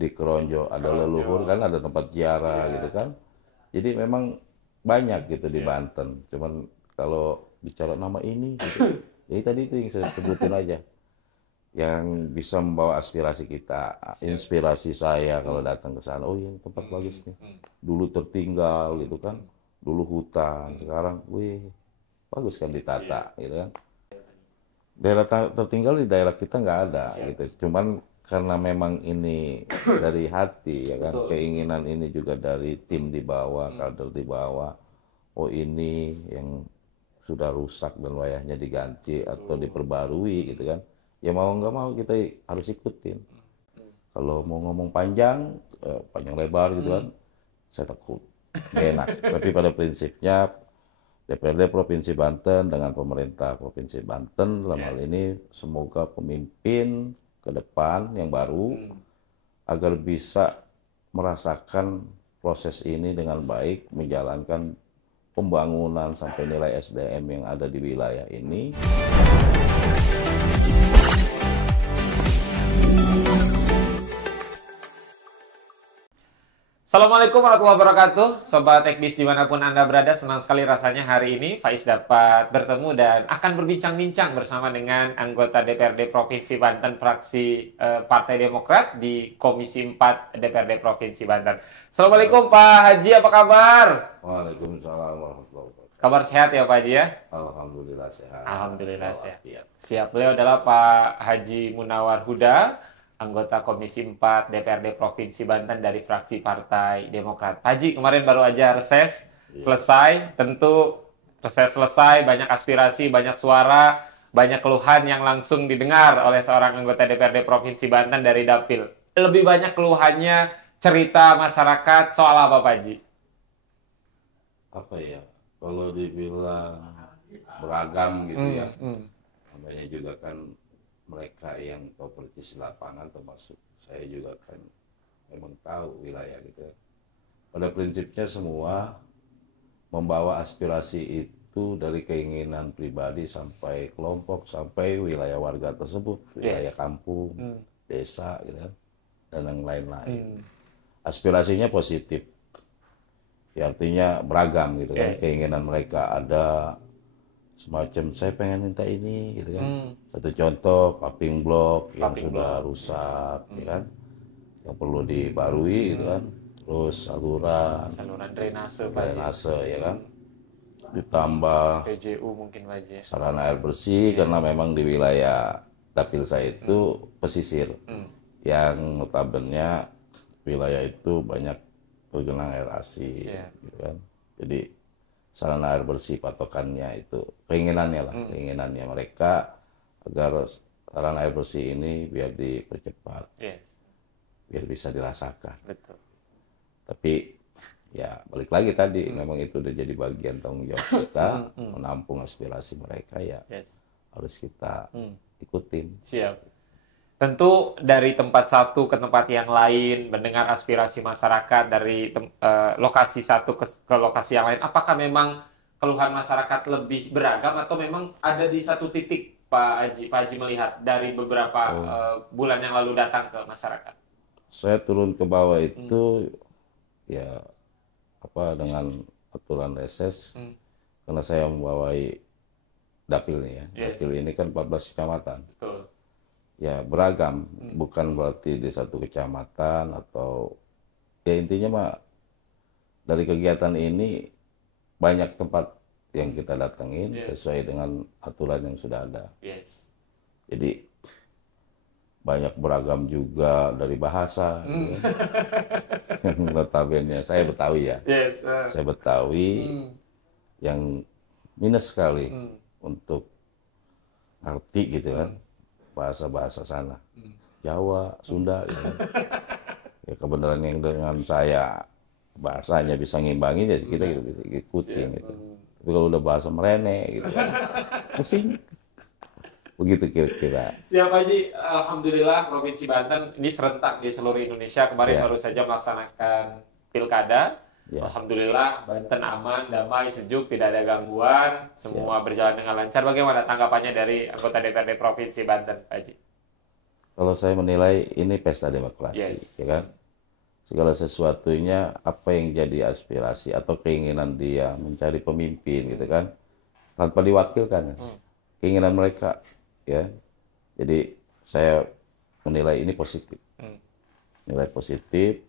di Keronjo ada leluhur kan, ada tempat ziarah gitu kan. Jadi memang banyak gitu di Banten. Cuman kalau bicara nama ini gitu, jadi tadi itu yang saya sebutin aja, yang bisa membawa aspirasi kita, inspirasi saya kalau datang ke sana. Oh iya, tempat bagus nih. Dulu tertinggal gitu kan, dulu hutan, sekarang, wih, bagus kan ditata gitu kan. Daerah tertinggal di daerah kita nggak ada gitu. Cuman karena memang ini dari hati ya kan, keinginan ini juga dari tim di bawah, kader di bawah. Oh ini yang sudah rusak dan wayahnya diganti atau diperbarui gitu kan. Ya mau nggak mau kita harus ikutin. Kalau mau ngomong panjang, panjang lebar gitu kan, saya takut. Nggak enak. Tapi pada prinsipnya DPRD Provinsi Banten dengan pemerintah Provinsi Banten dalam hal ini semoga pemimpin ke depan yang baru agar bisa merasakan proses ini dengan baik, menjalankan pembangunan sampai nilai SDM yang ada di wilayah ini. Assalamualaikum warahmatullahi wabarakatuh, Sobat Tekbis dimanapun Anda berada. Senang sekali rasanya hari ini Faiz dapat bertemu dan akan berbincang-bincang bersama dengan anggota DPRD Provinsi Banten fraksi Partai Demokrat di Komisi 4 DPRD Provinsi Banten. Assalamualaikum Pak Haji, apa kabar? Waalaikumsalam warahmatullahi wabarakatuh. Kabar sehat ya Pak Haji ya? Alhamdulillah sehat. Alhamdulillah sehat. Siap, beliau adalah Pak Haji Munawar Huda, anggota Komisi 4 DPRD Provinsi Banten dari fraksi Partai Demokrat. Pak Haji, kemarin baru aja reses selesai. Tentu reses selesai, banyak aspirasi, banyak suara, banyak keluhan yang langsung didengar oleh seorang anggota DPRD Provinsi Banten dari Dapil. Lebih banyak keluhannya cerita masyarakat soal apa Pak Haji? Apa ya, kalau dibilang beragam gitu ya, namanya juga kan mereka yang tahu persis lapangan, termasuk saya juga kan memang tahu wilayah gitu. Pada prinsipnya semua membawa aspirasi itu dari keinginan pribadi sampai kelompok, sampai wilayah warga tersebut, wilayah kampung, desa gitu kan, dan yang lain-lain. Aspirasinya positif, ya artinya beragam gitu kan, keinginan mereka ada. Semacam saya pengen minta ini gitu kan. Satu contoh paving block yang sudah rusak ya kan, yang perlu dibarui gitu kan. Terus saluran drainase ya kan, ditambah PJU mungkin Pak Haji. sarana air bersih karena memang di wilayah dapil saya itu pesisir yang notabene wilayah itu banyak tergenang air asin gitu kan. Jadi sarana air bersih patokannya itu keinginannya lah, keinginannya mereka agar sarana air bersih ini biar dipercepat, biar bisa dirasakan. Betul. Tapi ya balik lagi tadi, memang itu udah jadi bagian tanggung jawab kita menampung aspirasi mereka, ya harus kita ikutin. Siap. Tentu dari tempat satu ke tempat yang lain, mendengar aspirasi masyarakat dari lokasi satu ke lokasi yang lain. Apakah memang keluhan masyarakat lebih beragam atau memang ada di satu titik Pak Haji? Pak Haji melihat dari beberapa bulan yang lalu datang ke masyarakat. Saya turun ke bawah itu ya apa dengan aturan reses, karena saya membawai dapil nih ya. Dapil ini kan 14 kecamatan. Betul. Ya beragam, bukan berarti di satu kecamatan atau ya intinya mah dari kegiatan ini banyak tempat yang kita datengin sesuai dengan aturan yang sudah ada. Jadi banyak beragam juga dari bahasa. Gitu. Notabene saya Betawi ya, saya Betawi yang minus sekali untuk ngerti gitu kan. Bahasa-bahasa sana, Jawa, Sunda, gitu. Ya kebenaran yang dengan saya bahasanya bisa ngimbangi, ya kita gitu, bisa ikutin gitu. Tapi kalau udah bahasa merene gitu, pusing. Begitu kira-kira. Siap Haji, Alhamdulillah Provinsi Banten ini serentak di seluruh Indonesia. Kemarin baru saja melaksanakan pilkada. Alhamdulillah Banten aman, damai, sejuk, tidak ada gangguan, semua berjalan dengan lancar. Bagaimana tanggapannya dari anggota DPRD Provinsi Banten, Pak Haji? Kalau saya menilai ini pesta demokrasi, Yes. ya kan? Segala sesuatunya apa yang jadi aspirasi atau keinginan dia mencari pemimpin, gitu kan? Tanpa diwakilkan, keinginan mereka, ya. Jadi saya menilai ini positif, Hmm. nilai positif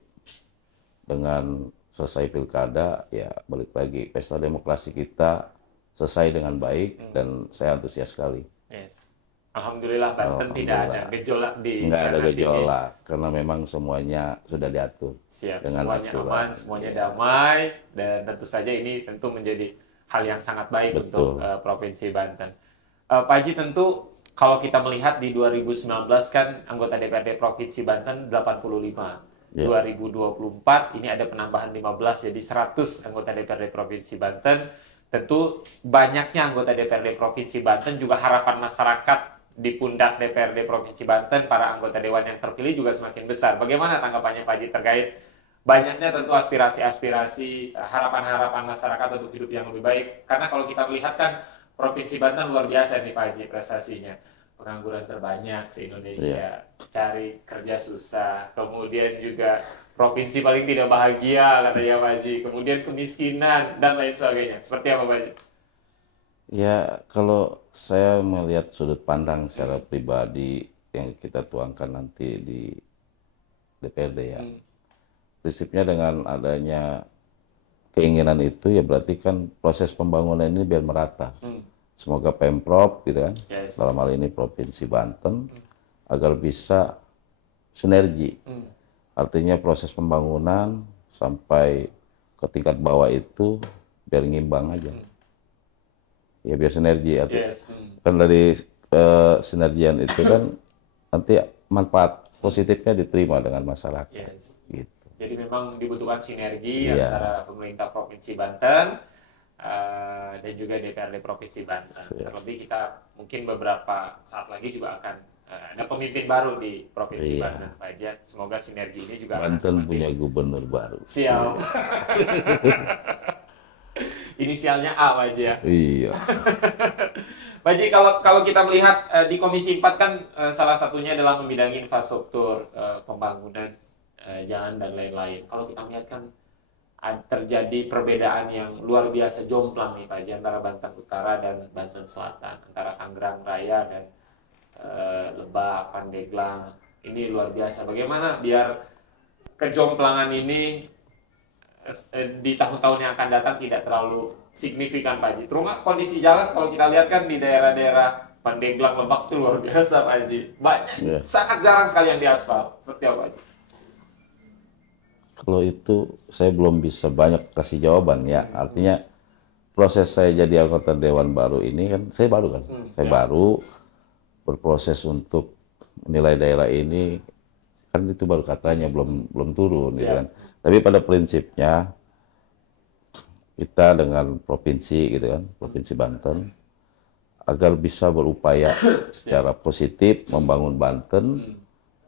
dengan selesai pilkada, ya balik lagi pesta demokrasi kita selesai dengan baik dan saya antusias sekali. Yes. Alhamdulillah Banten tidak ada Alhamdulillah. gejolak di Nggak ada sana sini. gejolak karena memang semuanya sudah diatur Siap, dengan semuanya aturan. aman, semuanya damai, dan tentu saja ini tentu menjadi hal yang sangat baik Betul. untuk Provinsi Banten. Pak Haji, tentu kalau kita melihat di 2019 kan anggota DPRD Provinsi Banten 85. Ya. 2024 ini ada penambahan 15 jadi 100 anggota DPRD Provinsi Banten. Tentu banyaknya anggota DPRD Provinsi Banten juga harapan masyarakat di pundak DPRD Provinsi Banten, para anggota dewan yang terpilih juga semakin besar. Bagaimana tanggapannya Pak Haji terkait banyaknya tentu aspirasi-aspirasi, harapan-harapan masyarakat untuk hidup yang lebih baik? Karena kalau kita melihat kan Provinsi Banten luar biasa nih Pak Haji prestasinya. Pengangguran terbanyak se-Indonesia, cari kerja susah, kemudian juga provinsi paling tidak bahagia katanya Pak Haji, kemudian kemiskinan dan lain sebagainya. Seperti apa Pak Haji? Ya, kalau saya melihat sudut pandang secara pribadi yang kita tuangkan nanti di DPRD ya. Prinsipnya dengan adanya keinginan itu ya berarti kan proses pembangunan ini biar merata. Semoga Pemprov gitu kan, Yes. dalam hal ini Provinsi Banten, agar bisa sinergi. Artinya proses pembangunan sampai ke tingkat bawah itu biar ngimbang aja. Ya biar sinergi. Yes. Kan dari sinergian itu kan nanti manfaat positifnya diterima dengan masyarakat. Yes. Gitu. Jadi memang dibutuhkan sinergi Iya. antara pemerintah Provinsi Banten dan juga DPRD Provinsi Banten. Siap. Terlebih kita mungkin beberapa saat lagi juga akan ada pemimpin baru di Provinsi Iya. Banten, Pak Haji. Semoga sinergi ini juga akan Banten semakin punya gubernur baru. siap. Inisialnya A, Pak Haji ya. Iya. Pak Haji, kalau kita melihat di Komisi 4 kan salah satunya adalah membidangi infrastruktur, pembangunan jalan dan lain-lain. Kalau kita melihat kan terjadi perbedaan yang luar biasa jomplang nih Pak Haji antara Banten Utara dan Banten Selatan, antara Tangerang Raya dan Lebak, Pandeglang. Ini luar biasa. Bagaimana biar kejomplangan ini di tahun-tahun yang akan datang tidak terlalu signifikan Pak Haji. Terus kondisi jalan kalau kita lihat kan di daerah-daerah Pandeglang, Lebak itu luar biasa Pak Haji. Banyak, sangat jarang sekali yang diaspal. Seperti apa Pak Haji? Kalau itu saya belum bisa banyak kasih jawaban ya. Artinya proses saya jadi anggota dewan baru ini kan saya baru kan. Saya baru berproses untuk menilai daerah ini kan itu baru katanya belum turun gitu kan. Tapi pada prinsipnya kita dengan provinsi gitu kan, Provinsi Banten agar bisa berupaya secara positif membangun Banten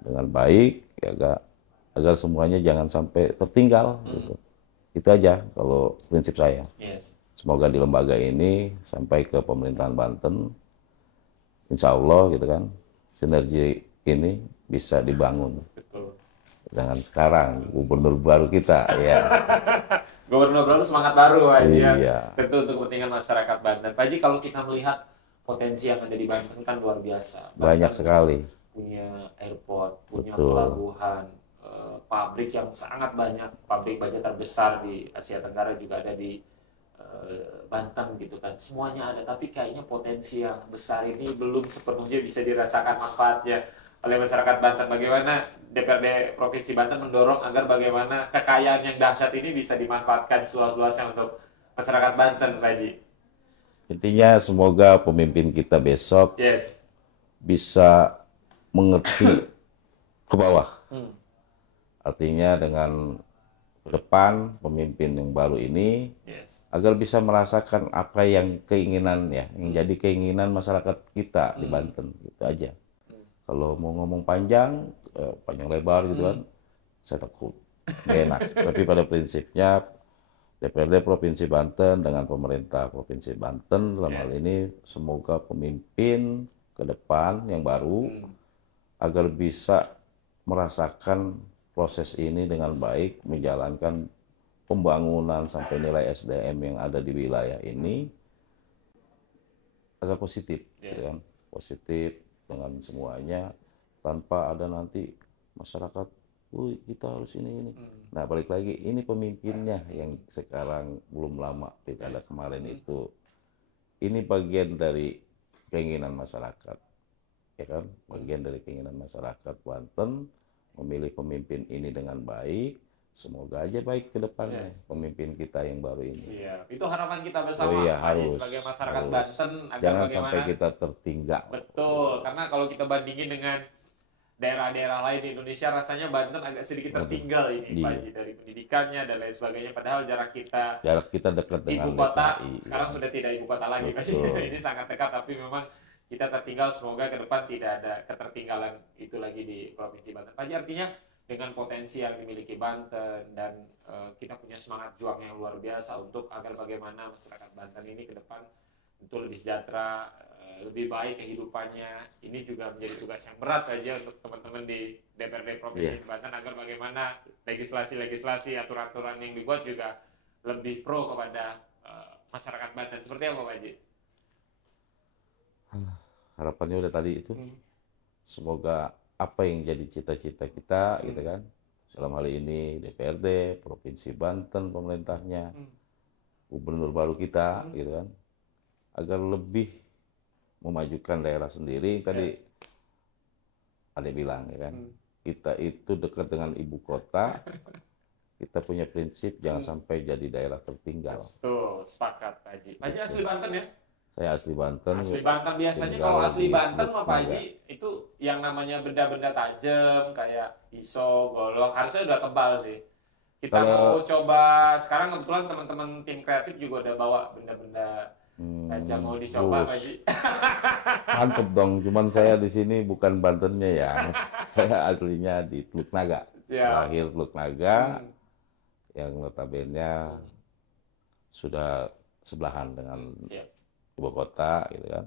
dengan baik ya agar semuanya jangan sampai tertinggal gitu. Itu aja kalau prinsip saya. Yes. Semoga di lembaga ini sampai ke pemerintahan Banten insya Allah gitu kan sinergi ini bisa dibangun. Betul. Dengan sekarang gubernur baru kita ya. Gubernur baru semangat baru Pak Haji ya. Iya. Tentu untuk kepentingan masyarakat Banten. Pak Haji, kalau kita melihat potensi yang ada di Banten kan luar biasa. Banyak Banten sekali. punya airport, punya Betul. pelabuhan, pabrik yang sangat banyak, pabrik baja terbesar di Asia Tenggara juga ada di Banten gitu kan. Semuanya ada, tapi kayaknya potensi yang besar ini belum sepenuhnya bisa dirasakan manfaatnya oleh masyarakat Banten. Bagaimana DPRD Provinsi Banten mendorong agar bagaimana kekayaan yang dahsyat ini bisa dimanfaatkan seluas-luasnya untuk masyarakat Banten, Pak Haji? Intinya semoga pemimpin kita besok Yes. bisa mengerti ke bawah. Artinya dengan ke depan pemimpin yang baru ini Yes. agar bisa merasakan apa yang keinginan ya, yang jadi keinginan masyarakat kita di Banten, gitu aja. Kalau mau ngomong panjang lebar gitu kan, saya takut nggak enak. Tapi pada prinsipnya DPRD Provinsi Banten dengan pemerintah Provinsi Banten dalam hal ini semoga pemimpin ke depan yang baru agar bisa merasakan proses ini dengan baik, menjalankan pembangunan sampai nilai SDM yang ada di wilayah ini agak positif, gitu kan? Positif dengan semuanya tanpa ada nanti masyarakat, kita harus ini. Nah, balik lagi ini pemimpinnya yang sekarang belum lama pilkada kemarin itu, ini bagian dari keinginan masyarakat, ya kan? Bagian dari keinginan masyarakat Banten memilih pemimpin ini dengan baik. Semoga aja baik ke depannya pemimpin kita yang baru ini. Siap. Itu harapan kita bersama, iya, Pak Haji, harus, sebagai masyarakat harus. Banten agar Jangan bagaimana sampai kita tertinggal. Betul, karena kalau kita bandingin dengan daerah-daerah lain di Indonesia, rasanya Banten agak sedikit tertinggal ini, Pak Haji, dari pendidikannya dan lain sebagainya. Padahal jarak kita dekat dengan ibu kota DKI, sekarang sudah tidak ibu kota lagi, Pak Haji. Ini sangat dekat, tapi memang kita tertinggal. Semoga ke depan tidak ada ketertinggalan itu lagi di Provinsi Banten. Pak Haji, artinya dengan potensi yang dimiliki Banten dan kita punya semangat juang yang luar biasa untuk agar bagaimana masyarakat Banten ini ke depan tentu lebih sejahtera, lebih baik kehidupannya. Ini juga menjadi tugas yang berat aja untuk teman-teman di DPRD Provinsi Banten agar bagaimana legislasi, aturan-aturan yang dibuat juga lebih pro kepada masyarakat Banten. Seperti apa, Pak Haji? Harapannya udah tadi itu. Semoga apa yang jadi cita-cita kita, gitu kan, dalam hal ini DPRD Provinsi Banten, pemerintahnya, gubernur baru kita, gitu kan, agar lebih memajukan daerah sendiri. Tadi ada bilang, ya kan, kita itu dekat dengan ibu kota, kita punya prinsip jangan sampai jadi daerah tertinggal. Tuh, sepakat, Pak Haji. Pak Haji asli Banten ya? Saya asli Banten. Asli Banten biasanya kalau asli Banten mah Pak Haji itu yang namanya benda-benda tajam kayak pisau, golok harusnya udah tebal sih. Kita mau coba sekarang, kebetulan teman-teman tim kreatif juga udah bawa benda-benda tajam mau dicoba, Pak Haji. Mantep dong, cuman saya di sini bukan Bantennya ya. Saya aslinya di Teluk Naga. Lahir Teluk Naga, yang notabene sudah sebelahan dengan ibu kota, gitu kan.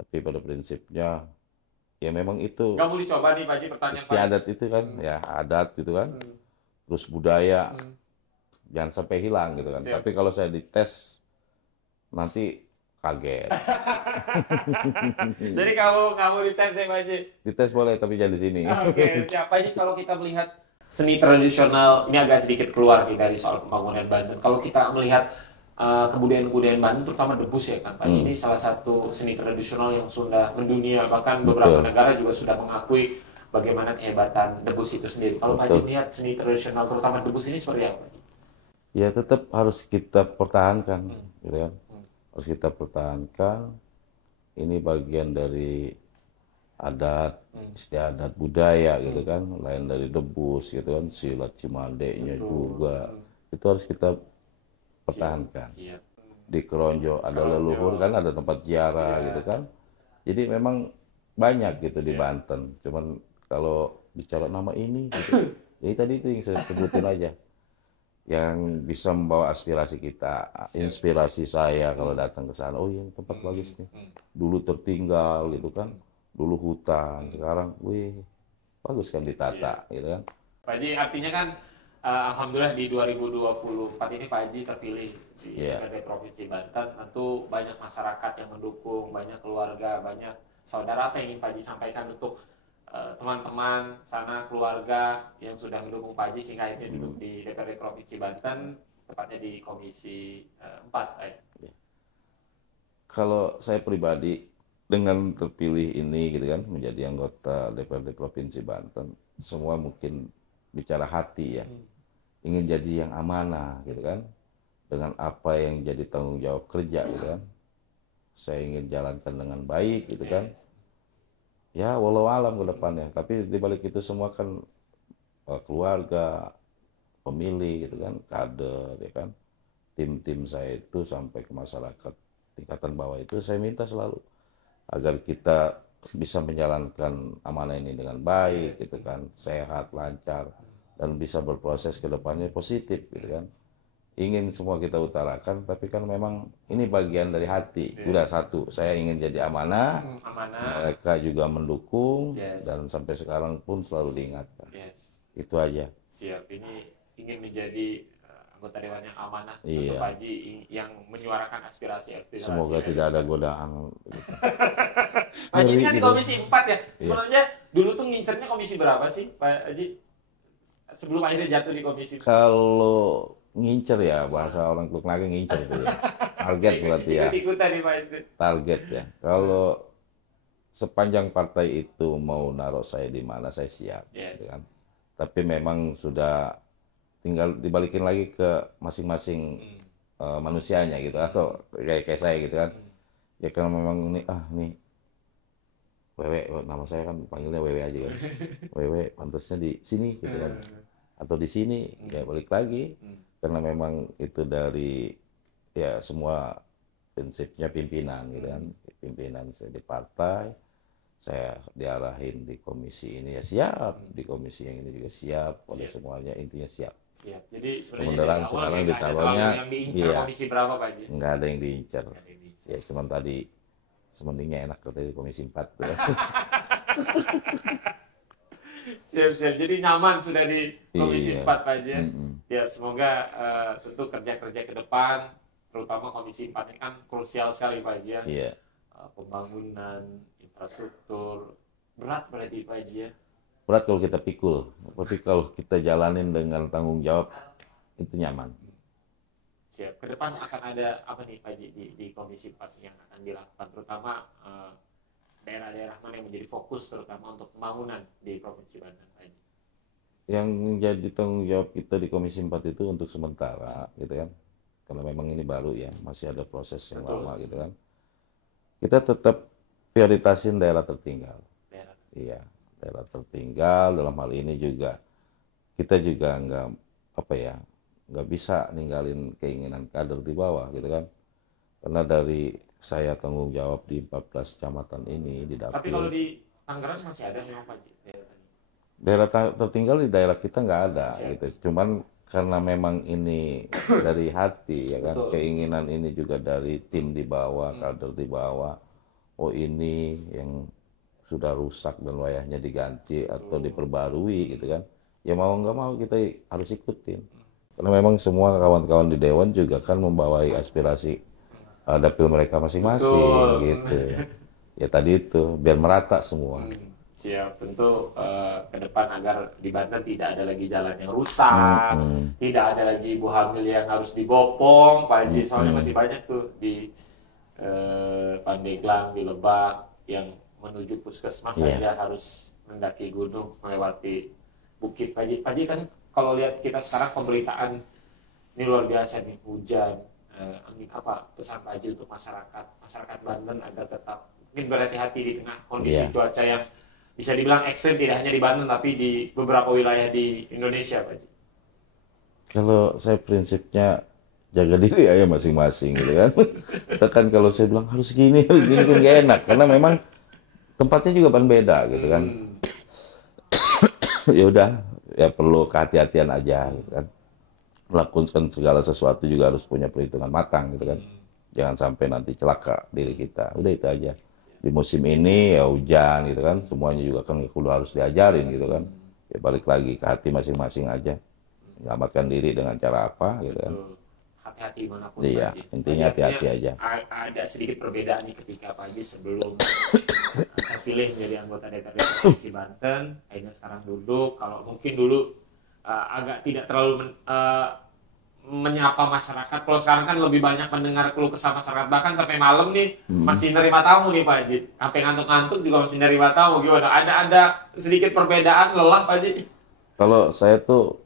Tapi pada prinsipnya ya memang itu nggak mau dicoba nih, Pak Haji, pertanyaan istiadat itu kan, ya adat gitu kan, terus budaya jangan sampai hilang gitu kan. Tapi kalau saya dites nanti kaget. Jadi kamu dites deh, Pak Haji. Dites boleh tapi jangan di sini. Oke, siap, Pak Haji. Kalau kita melihat seni tradisional ini agak sedikit keluar nih dari soal pembangunan Banten. Kalau kita melihat kebudayaan Banten, terutama debus ya kan, Pak. Ini salah satu seni tradisional yang sudah mendunia, bahkan beberapa negara juga sudah mengakui bagaimana kehebatan debus itu sendiri. Kalau Pak Haji melihat seni tradisional, terutama debus ini seperti apa, Pak Haji? Ya tetap harus kita pertahankan, gitu kan. Harus kita pertahankan. Ini bagian dari adat, istiadat budaya, gitu kan. Lain dari debus, gitu kan. Silat Cimandeknya juga. Itu harus kita pertahankan. Di Keronjo ada leluhur kan, ada tempat ziarah, gitu kan. Jadi memang banyak gitu di Banten. Cuman kalau bicara nama ini, gitu, jadi tadi itu yang saya sebutin aja, yang bisa membawa aspirasi kita, inspirasi saya kalau datang ke sana. Oh iya, tempat bagus nih. Dulu tertinggal, gitu kan. Dulu hutan, sekarang, bagus kan ditata, gitu kan. Pak Haji, artinya kan alhamdulillah di 2024 ini Pak Haji terpilih di DPRD Provinsi Banten. Tentu banyak masyarakat yang mendukung, banyak keluarga, banyak saudara. Apa yang ingin Pak Haji sampaikan untuk teman-teman sana, keluarga yang sudah mendukung Pak Haji sehingga akhirnya duduk di DPRD Provinsi Banten, tepatnya di Komisi 4? Kalau saya pribadi dengan terpilih ini, gitu kan, menjadi anggota DPRD Provinsi Banten, semua mungkin bicara hati ya. Ingin jadi yang amanah, gitu kan, dengan apa yang jadi tanggung jawab kerja, gitu kan. Saya ingin jalankan dengan baik, gitu kan. Ya walau alam ke depannya. Tapi dibalik itu semua kan keluarga, pemilih, gitu kan, kader, ya kan. Tim-tim saya itu sampai ke masyarakat tingkatan bawah itu saya minta selalu agar kita bisa menjalankan amanah ini dengan baik, gitu kan, sehat, lancar, dan bisa berproses ke depannya positif, gitu kan. ingin semua kita utarakan, tapi kan memang ini bagian dari hati. Udah satu, saya ingin jadi amanah, Amanah. mereka juga mendukung, Yes. dan sampai sekarang pun selalu diingatkan. Yes. Itu aja. Siap. Ini ingin menjadi anggota dewan yang amanah untuk Iya. Pak Haji yang menyuarakan aspirasi. Semoga tidak ada godaan. Pak Haji ini kan di Gitu. Komisi 4 ya. Sebenarnya dulu tuh ngincernya komisi berapa sih Pak Haji? Sebelum akhirnya jatuh di komisi 4. Kalau ngincer ya, bahasa orang Teluk Naga ngincer tuh ya. Target berarti ya. Ikut-ikutan nih Pak Haji. Target ya. Kalau sepanjang partai itu mau naruh saya di mana, saya siap. Yes. Gitu kan. Tapi memang sudah tinggal dibalikin lagi ke masing-masing manusianya gitu, atau kayak saya gitu kan. Ya kalau memang nih Wewe, nama saya kan panggilnya Wewe aja kan. Wewe pantasnya di sini gitu kan. Atau di sini, ya balik lagi. Karena memang itu dari ya semua prinsipnya pimpinan gitu kan. Pimpinan saya di partai, saya diarahin di komisi ini ya siap, di komisi yang ini juga siap, oleh semuanya intinya siap. Siap. Jadi sebenarnya Kemudian dari awal sekarang nggak ada ditaruhnya, terlalu yang diincar iya. komisi berapa Pak Haji? Nggak ada yang diincar. Nggak ada yang diincar. Ya cuman tadi semendingnya enak katanya di komisi 4 tuh. Siap-siap. Jadi nyaman sudah di komisi Iya. 4 Pak Haji. Mm-mm. Ya, semoga tentu kerja-kerja ke depan, terutama komisi 4 ini kan krusial sekali Pak Haji ya. Iya. Pembangunan, infrastruktur, berat berarti Pak Haji ya. Berat kalau kita pikul, tapi kalau kita jalanin dengan tanggung jawab itu nyaman. Siap. Ke depan akan ada apa nih Pak Haji di komisi 4 yang akan dilakukan, terutama daerah-daerah mana yang menjadi fokus terutama untuk pembangunan di Provinsi Banten Pak Haji? Yang menjadi tanggung jawab kita di komisi 4 itu untuk sementara gitu kan. Karena memang ini baru ya, masih ada proses yang lama gitu kan. Kita tetap prioritasin daerah tertinggal. Iya, daerah tertinggal dalam hal ini juga kita juga nggak bisa ninggalin keinginan kader di bawah gitu kan. Karena dari saya tanggung jawab di 14 kecamatan ini di Tapi dapil. kalau di Tangerang masih ada memang Pak Haji? Daerah tertinggal di daerah kita nggak ada gitu. Cuman karena memang ini dari hati ya kan, Betul. keinginan ini juga dari tim di bawah, kader di bawah. Oh ini yang sudah rusak dan wayahnya diganti atau diperbarui gitu kan. Ya mau nggak mau kita harus ikutin. Karena memang semua kawan-kawan di Dewan juga kan membawai aspirasi dapil mereka masing-masing. Betul. Gitu. Ya tadi itu biar merata semua. Siap, tentu ke depan agar di Banten tidak ada lagi jalan yang rusak, tidak ada lagi ibu hamil yang harus dibopong, Pak Haji. Soalnya masih banyak tuh di Pandeglang, di Lebak, yang menuju puskesmas saja harus mendaki gunung, melewati bukit. Pak Haji. Pak Haji kan kalau lihat kita sekarang pemberitaan ini luar biasa nih, hujan, angin apa, pesan Pak Haji untuk masyarakat Banten agar tetap mungkin berhati-hati di tengah kondisi cuaca yang bisa dibilang ekstrim, tidak hanya di Banten tapi di beberapa wilayah di Indonesia, Pak Haji. Kalau saya prinsipnya jaga diri aja masing-masing gitu kan. Kita kan kalau saya bilang harus gini kan gak enak karena memang tempatnya juga kan beda gitu kan. Ya udah, ya perlu kehati-hatian aja gitu kan. Melakukan segala sesuatu juga harus punya perhitungan matang gitu kan. Jangan sampai nanti celaka diri kita. Udah itu aja. Di musim ini ya hujan gitu kan, semuanya juga kan kudu harus diajarin gitu kan. Ya balik lagi ke hati masing-masing aja. Selamatkan diri dengan cara apa gitu kan. Hati-hati manapun. Iya, Pak Haji. intinya hati-hati aja. Ada sedikit perbedaan nih ketika Pak Haji sebelum terpilih menjadi anggota DPRD Provinsi Banten, akhirnya sekarang duduk. Kalau mungkin dulu agak tidak terlalu menyapa masyarakat. Kalau sekarang kan lebih banyak mendengar keluh kesah masyarakat. Bahkan sampai malam nih masih nerima tamu nih Pak Haji. Sampai ngantuk-ngantuk juga masih nerima tamu. Gimana? Ada sedikit perbedaan, lelah Pak Haji? Kalau saya tuh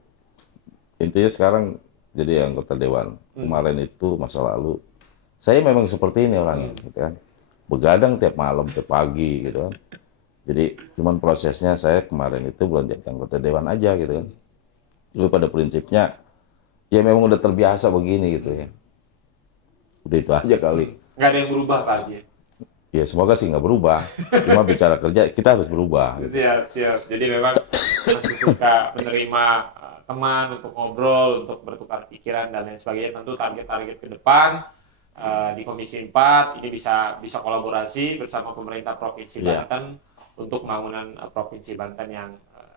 intinya sekarang jadi anggota dewan. Kemarin itu masa lalu saya memang seperti ini orangnya gitu kan. Begadang tiap malam, tiap pagi gitu kan. Jadi cuman prosesnya saya kemarin itu belum jadi anggota dewan aja gitu kan. Jadi pada prinsipnya ya memang udah terbiasa begini gitu ya. Udah itu aja kali. Nggak ada yang berubah Pak Haji? Ya semoga sih nggak berubah. Cuma bicara kerja kita harus berubah. Gitu. Siap. Jadi memang masih suka menerima teman untuk ngobrol, untuk bertukar pikiran dan lain sebagainya. Tentu target-target ke depan di Komisi 4 ini bisa kolaborasi bersama pemerintah Provinsi Banten untuk pembangunan Provinsi Banten yang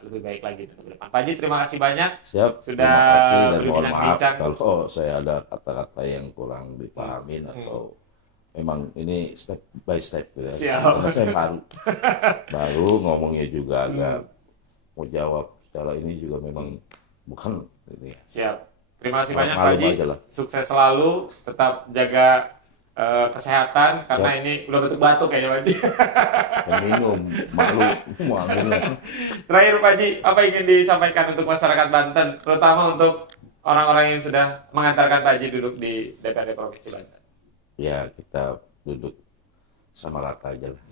lebih baik lagi ke depan. Pak Haji, terima kasih banyak. Siap, sudah terima kasih dan mohon maaf berbincang-bincang. kalau saya ada kata-kata yang kurang dipahamin atau memang ini step by step gitu ya. Siap. Karena saya baru ngomongnya juga agak mau jawab secara ini juga memang bukan ini ya. Siap. Terima kasih banyak Pak Maklum Haji. aja lah. Sukses selalu, tetap jaga kesehatan karena ini udah batuk-batuk kayaknya Pak Haji. Dan minum, maklum. Terakhir Pak Haji, apa yang ingin disampaikan untuk masyarakat Banten, terutama untuk orang-orang yang sudah mengantarkan Pak Haji duduk di DPRD Provinsi Banten? Ya, kita duduk sama rata aja lah.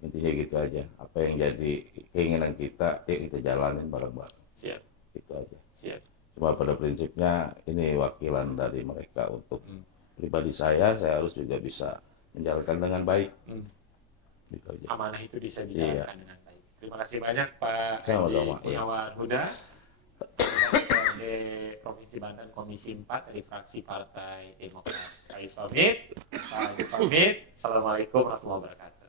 Intinya gitu aja. Apa yang jadi keinginan kita, ya kita jalanin bareng-bareng. Siap. Itu aja. Siap. Cuma pada prinsipnya ini wakilan dari mereka untuk pribadi saya harus juga bisa menjalankan dengan baik. Gitu aja. Amanah itu bisa dijalankan dengan baik. Terima kasih banyak Pak Haji Munawar Huda, DPRD Provinsi Banten Komisi 4 dari fraksi Partai Demokrat. Saya pamit. Assalamualaikum warahmatullahi wabarakatuh.